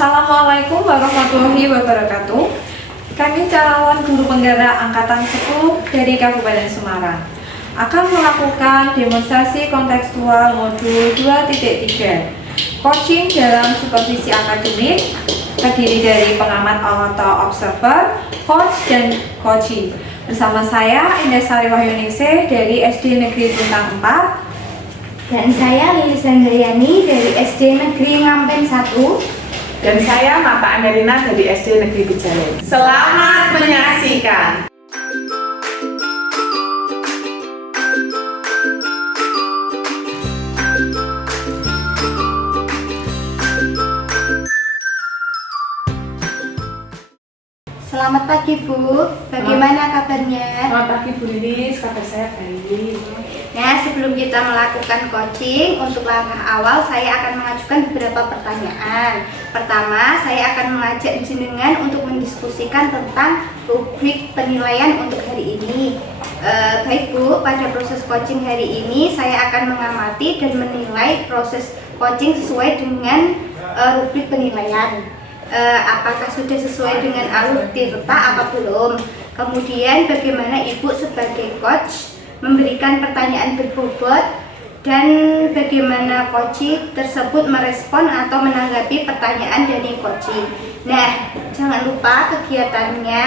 Assalamualaikum warahmatullahi wabarakatuh. Kami calon guru penggerak angkatan 10 dari Kabupaten Semarang akan melakukan demonstrasi kontekstual modul 2.3 coaching dalam supervisi akademik, terdiri dari pengamat atau observer, coach, dan coaching. Bersama saya Indah Sari Wahyuningsih dari SD Negeri Tuntang 4. Dan saya Lilis Handayani dari SD Negeri Ngampen 1. Dan saya Mata Amerina dari SD Negeri Bejalen. Selamat menyaksikan. Selamat pagi Bu, bagaimana kabarnya? Selamat pagi Bu Lilis, kabar saya baik. Nah, sebelum kita melakukan coaching, untuk langkah awal saya akan mengajukan beberapa pertanyaan. Pertama, saya akan mengajak jenengan untuk mendiskusikan tentang rubrik penilaian untuk hari ini. Baik Bu, pada proses coaching hari ini saya akan mengamati dan menilai proses coaching sesuai dengan rubrik penilaian. Apakah sudah sesuai dengan alur tirta apa belum? Kemudian bagaimana Ibu sebagai coach memberikan pertanyaan berbobot, dan bagaimana coaching tersebut merespon atau menanggapi pertanyaan dari coaching. Nah, jangan lupa kegiatannya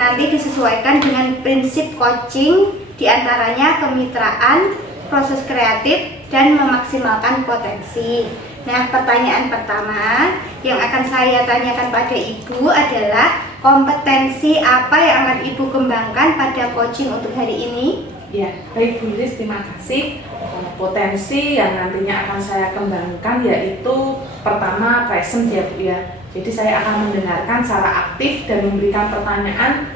nanti disesuaikan dengan prinsip coaching, diantaranya kemitraan, proses kreatif, dan memaksimalkan potensi. Nah, pertanyaan pertama yang akan saya tanyakan pada Ibu adalah kompetensi apa yang akan Ibu kembangkan pada coaching untuk hari ini? Ya, baik Bu Lilis, terima kasih. Potensi yang nantinya akan saya kembangkan yaitu pertama present ya Bu ya. Jadi saya akan mendengarkan secara aktif dan memberikan pertanyaan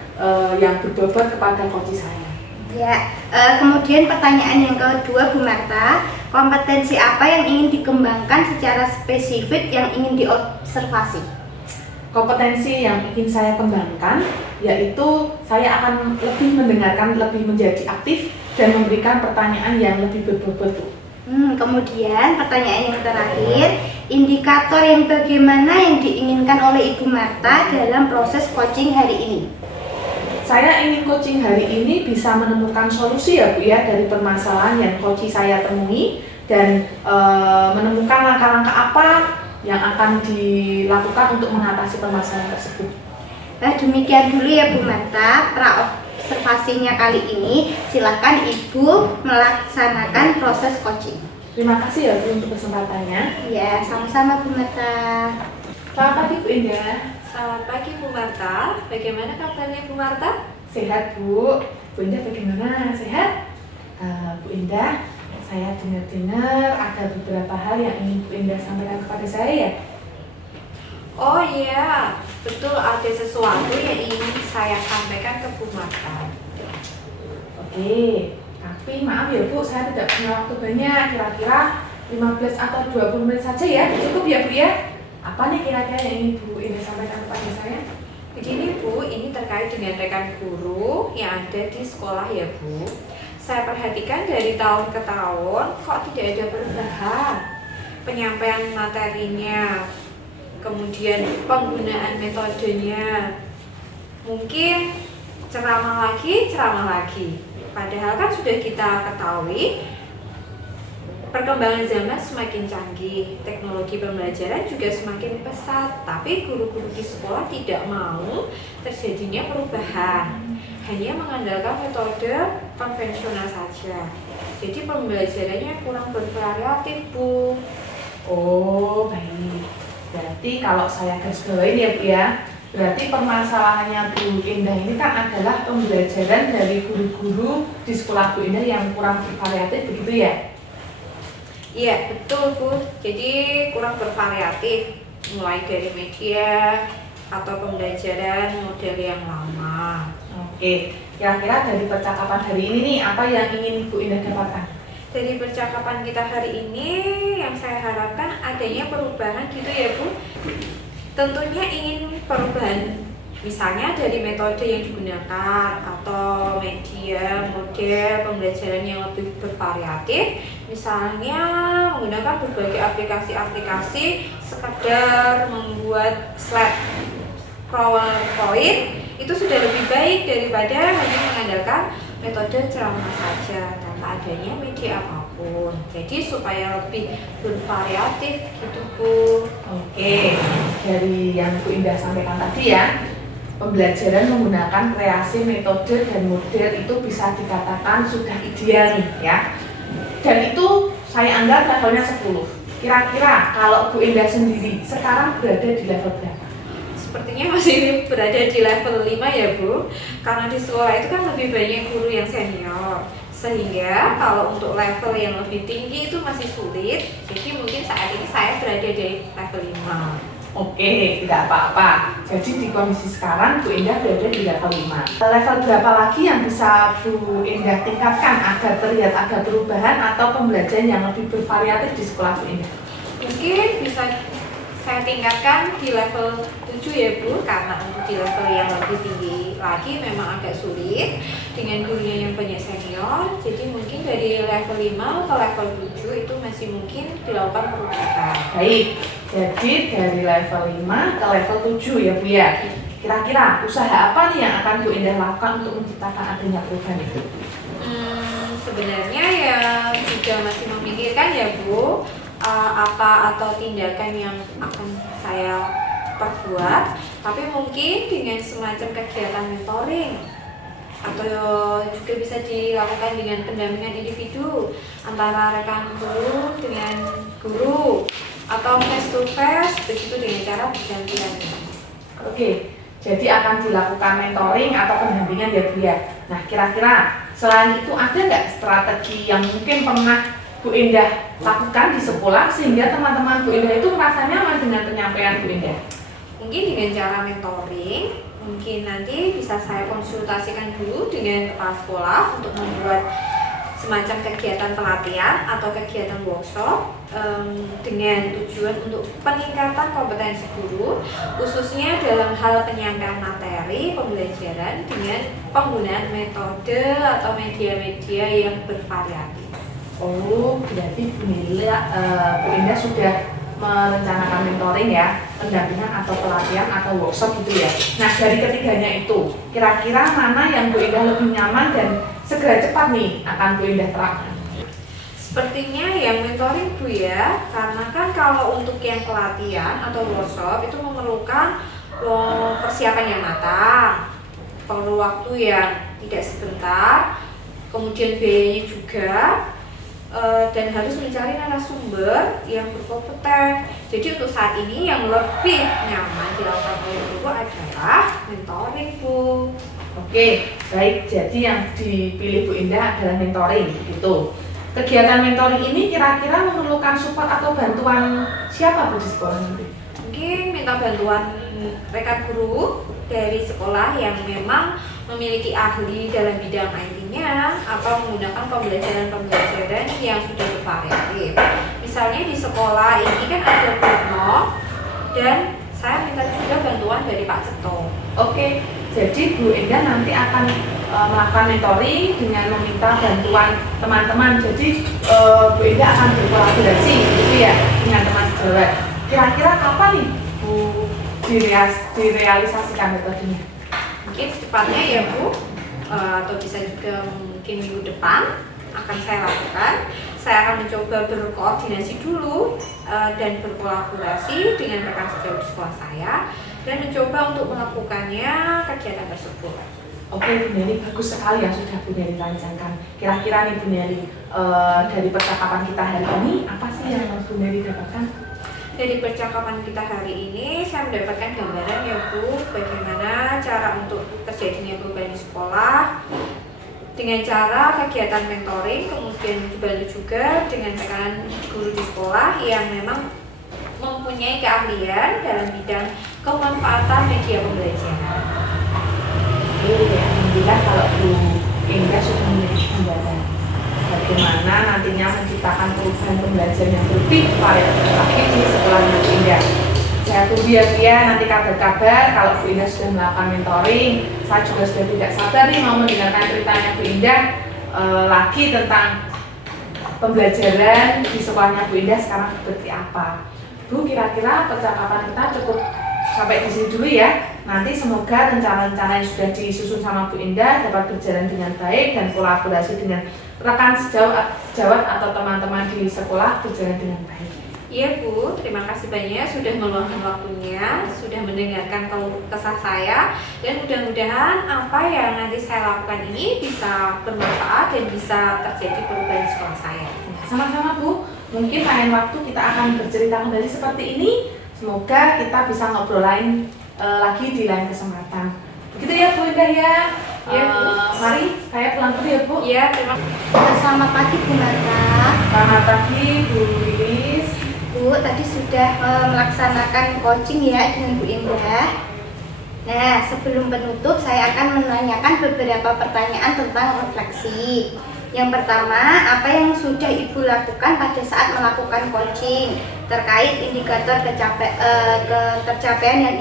yang berbobot kepada coach saya. Ya, kemudian pertanyaan yang kedua Bu Marta, kompetensi apa yang ingin dikembangkan secara spesifik yang ingin diobservasi? Kompetensi yang ingin saya kembangkan yaitu saya akan lebih mendengarkan, lebih menjadi aktif dan memberikan pertanyaan yang lebih berbobot. Kemudian pertanyaan yang terakhir, indikator yang bagaimana yang diinginkan oleh Ibu Marta dalam proses coaching hari ini? Saya ingin coaching hari ini bisa menemukan solusi ya Bu ya dari permasalahan yang coaching saya temui dan menemukan langkah-langkah apa yang akan dilakukan untuk mengatasi permasalahan tersebut. Nah, demikian dulu ya Bu Marta observasinya kali ini. Silakan Ibu melaksanakan proses coaching. Terima kasih ya Bu untuk kesempatannya. Ya, sama-sama Bu Marta. Selamat pagi Bu Indah. Selamat pagi Bu Marta. Bagaimana kabarnya Bu Marta? Sehat Bu. Bu Indah bagaimana? Sehat? Bu Indah, saya dengar-dengar ada beberapa hal yang ingin Bu Indah sampaikan kepada saya ya. Oh iya, betul, ada sesuatu yang ingin saya sampaikan ke Bu Marta. Oke, tapi maaf ya Bu, saya tidak punya waktu banyak, kira-kira 15 atau 20 menit saja ya, cukup ya Bu ya? Apa nih kira-kira yang ingin Bu Indah sampaikan kepada saya? Begini Bu, ini terkait dengan rekan guru yang ada di sekolah ya Bu. Saya perhatikan dari tahun ke tahun kok tidak ada perubahan. Penyampaian materinya, kemudian penggunaan metodenya, mungkin ceramah lagi. Padahal kan sudah kita ketahui perkembangan zaman semakin canggih, teknologi pembelajaran juga semakin pesat, tapi guru-guru di sekolah tidak mau terjadinya perubahan, hanya mengandalkan metode konvensional saja. Jadi pembelajarannya kurang bervariatif Bu. Oh baik, berarti kalau saya garis bawain ya Bu ya, berarti permasalahannya Bu Indah ini kan adalah pembelajaran dari guru-guru di sekolah Bu Indah yang kurang bervariatif begitu ya? Iya betul Bu, jadi kurang bervariatif, mulai dari media atau pembelajaran model yang lama. Oke, kira-kira dari percakapan hari ini nih, apa yang ingin Bu Indah dapatkan? Dari percakapan kita hari ini yang saya harapkan adanya perubahan gitu ya Bu. Tentunya ingin perubahan, misalnya dari metode yang digunakan atau media, model pembelajaran yang lebih bervariatif. Misalnya menggunakan berbagai aplikasi-aplikasi sekedar membuat slide PowerPoint itu sudah lebih baik daripada hanya mengandalkan metode ceramah saja tanpa adanya media apapun. Jadi supaya lebih bervariatif gitu Bu. Oke, dari yang Bu Indah sampaikan tadi ya, pembelajaran menggunakan kreasi, metode, dan model itu bisa dikatakan sudah ideal nih ya. Dan itu saya anggap levelnya 10. Kira-kira kalau Bu Indah sendiri sekarang berada di level berapa? Sepertinya masih berada di level 5 ya Bu. Karena di sekolah itu kan lebih banyak guru yang senior. Sehingga kalau untuk level yang lebih tinggi itu masih sulit. Jadi mungkin saat ini saya berada di level 5. Oke, tidak apa-apa. Jadi di kondisi sekarang Bu Indah berada di level 5. Level berapa lagi yang bisa Bu Indah tingkatkan agar terlihat ada perubahan atau pembelajaran yang lebih bervariatif di sekolah Bu Indah? Mungkin bisa saya tingkatkan di level 7 ya Bu, karena untuk di level yang lebih tinggi lagi memang agak sulit dengan gurunya yang banyak senior. Jadi mungkin dari level 5 ke level 7 itu masih mungkin dilakukan perubahan. Baik, jadi dari level 5 ke level 7 ya Bu ya. Kira-kira usaha apa nih yang akan Bu Indah lakukan untuk menciptakan adanya perubahan itu? Sebenarnya ya juga masih memikirkan ya Bu, apa atau tindakan yang akan saya perbuat, tapi mungkin dengan semacam kegiatan mentoring atau juga bisa dilakukan dengan pendampingan individu antara rekan guru dengan guru atau face to face, begitu dengan cara bergantian. Oke, jadi akan dilakukan mentoring atau pendampingan ya Bu ya. Nah, kira-kira selain itu ada nggak strategi yang mungkin pernah Bu Indah lakukan di sekolah sehingga teman-teman Bu Indah itu merasa nyaman dengan penyampaian Bu Indah? Mungkin dengan cara mentoring, mungkin nanti bisa saya konsultasikan dulu dengan kepala sekolah untuk membuat semacam kegiatan pelatihan atau kegiatan workshop dengan tujuan untuk peningkatan kompetensi guru, khususnya dalam hal penyampaian materi pembelajaran dengan penggunaan metode atau media-media yang bervariatif. Oh, berarti Bu Indah sudah merencanakan mentoring ya, pendampingan atau pelatihan atau workshop gitu ya. Nah, dari ketiganya itu, kira-kira mana yang Bu Indah lebih nyaman dan segera cepat nih akan Bu Indah terapkan? Sepertinya yang mentoring Bu ya, karena kan kalau untuk yang pelatihan atau workshop itu memerlukan persiapan yang matang, perlu waktu yang tidak sebentar, kemudian biayanya juga, dan harus mencari narasumber yang berkompeten. Jadi untuk saat ini yang lebih nyaman dilakukan oleh guru adalah mentoring Bu. Oke, baik. Jadi yang dipilih Bu Indah adalah mentoring, gitu. Kegiatan mentoring ini kira-kira memerlukan support atau bantuan siapa Bu di sekolah nanti? Mungkin minta bantuan rekan guru dari sekolah yang memang memiliki ahli dalam bidang IT-nya atau menggunakan pembelajaran yang sudah bervariatif. Misalnya di sekolah ini kan ada Purno dan saya minta juga bantuan dari Pak Ceto. Oke, jadi Bu Indah nanti akan melakukan mentoring dengan meminta bantuan teman-teman. Jadi Bu Indah akan berkolaborasi gitu ya dengan teman sejawat. Kira-kira kapan nih Bu direalisasikan metodenya? Mungkin secepatnya ya Bu, atau bisa juga mungkin minggu depan akan saya lakukan. Saya akan mencoba berkoordinasi dulu dan berkolaborasi dengan rekan sejawat di sekolah saya dan mencoba untuk melakukannya kegiatan tersebut. Oke Bu Neli, bagus sekali yang sudah Bu Neli rancangkan. Kira-kira nih Bu Neli, dari percakapan kita hari ini, apa sih yang Bu Neli dapatkan? Dari percakapan kita hari ini, saya mendapatkan gambaran ya Bu, bagaimana cara untuk terjadinya perubahan di sekolah dengan cara kegiatan mentoring, kemudian dibantu juga dengan rekan guru di sekolah yang memang mempunyai keahlian dalam bidang kemanfaatan media pembelajaran. Alhamdulillah kalau Bu Indah sudah memiliki gambaran bagaimana nantinya menciptakan perubahan pembelajaran yang lebih variatif di sekolah Bu Indah. Saya tunggu ya Bu ya, nanti kabar-kabar kalau Bu Indah sudah melakukan mentoring. Saya juga sudah tidak sabar nih mau mendengarkan ceritanya Bu Indah lagi tentang pembelajaran di sekolahnya Bu Indah sekarang seperti apa. Bu, kira-kira percakapan kita cukup sampai di sini dulu ya. Nanti semoga rencana-rencana yang sudah disusun sama Bu Indah dapat berjalan dengan baik dan kolaborasi dengan rekan sejawat atau teman-teman di sekolah berjalan dengan baik. Iya Bu, terima kasih banyak sudah meluangkan waktunya, sudah mendengarkan keluh kesah saya, dan mudah-mudahan apa yang nanti saya lakukan ini bisa bermanfaat dan bisa terjadi perubahan di sekolah saya. Sama-sama Bu, mungkin lain waktu kita akan bercerita kembali seperti ini. Semoga kita bisa ngobrol lagi di lain kesempatan. Begitu ya Bu Indah ya. Iya, Bu. Mari saya pulang dulu ya Bu. Iya, terima kasih. Selamat pagi Bu Marta. Selamat pagi Bu Lilis. Bu, tadi sudah melaksanakan coaching ya dengan Bu Indah. Nah, sebelum penutup saya akan menanyakan beberapa pertanyaan tentang refleksi. Yang pertama, apa yang sudah Ibu lakukan pada saat melakukan coaching terkait indikator ketercapaian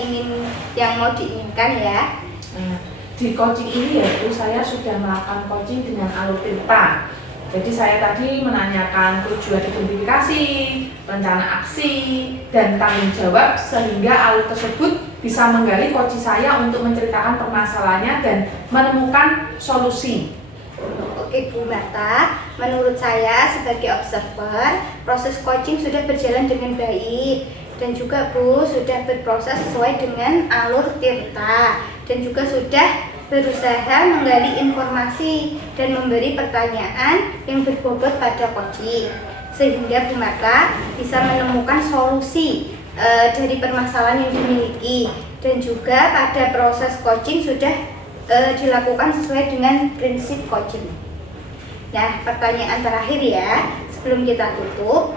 yang mau diinginkan ya? Nah, di coaching ini ya Bu, saya sudah melakukan coaching dengan alur tirta. Jadi saya tadi menanyakan tujuan identifikasi, rencana aksi, dan tanggung jawab sehingga alur tersebut bisa menggali coach saya untuk menceritakan permasalahannya dan menemukan solusi. Oke Bu Marta, menurut saya sebagai observer, proses coaching sudah berjalan dengan baik dan juga Bu sudah berproses sesuai dengan alur tirta dan juga sudah berusaha menggali informasi dan memberi pertanyaan yang berbobot pada coaching sehingga Bu Marta bisa menemukan solusi dari permasalahan yang dimiliki dan juga pada proses coaching sudah dilakukan sesuai dengan prinsip coaching. Nah, pertanyaan terakhir ya sebelum kita tutup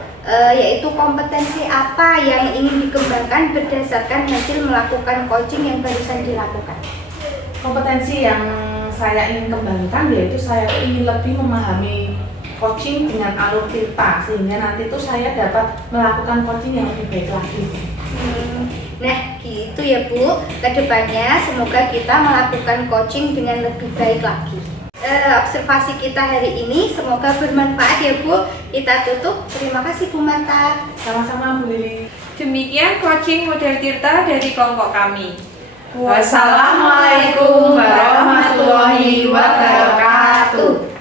yaitu kompetensi apa yang ingin dikembangkan berdasarkan hasil melakukan coaching yang barusan dilakukan. Kompetensi yang saya ingin kembangkan yaitu saya ingin lebih memahami coaching dengan alur tirta sehingga nanti tuh saya dapat melakukan coaching yang lebih baik lagi. Nah gitu ya Bu, kedepannya semoga kita melakukan coaching dengan lebih baik lagi. Observasi kita hari ini semoga bermanfaat ya Bu. Kita tutup, terima kasih Bu Marta. Sama-sama Bu Lili. Demikian coaching model tirta dari kelompok kami. Wassalamualaikum warahmatullahi wabarakatuh.